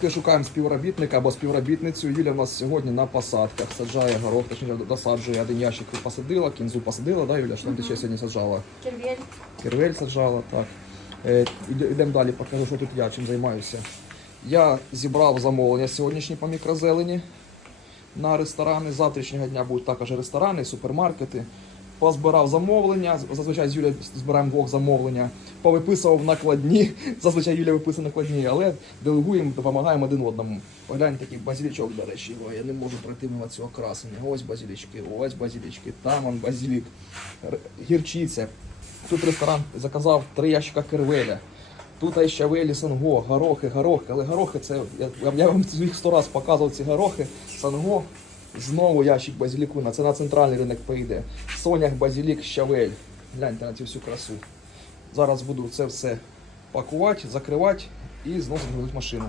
Поки шукаємо співробітника або співробітницю, Юля в нас сьогодні на посадках саджає горох, точніше досаджує один ящик посадила, кінзу посадила, да, Юля? Що там ти ще сьогодні саджала? Кервель. Кервель саджала, так. Е, Йдемо далі, покажу, що тут я чим займаюся. Я зібрав замовлення сьогоднішні по мікрозелені на ресторани. Завтрашнього дня будуть також ресторани, супермаркети. Позбирав замовлення. Зазвичай з Юлею збираємо двох замовлення. Повиписував накладні. Зазвичай Юля виписує накладні, але делегуємо, допомагаємо один одному. Погляньте такий базилічок, до речі, О, я не можу пройти мимо цього красення. Ось базилічки, ось базилічки, там он базилік, Р- гірчиця. Тут ресторан заказав три ящика кервеля. Тут ще велі санго, горохи, горохи. Але горохи це. Я, я вам їх сто раз показував ці горохи. Санго, знову ящик базиліку. Це на центральний ринок поїде. Сонях, базілік, щавель. Гляньте на цю всю красу. Зараз буду це все пакувати, закривати і зносити в машину.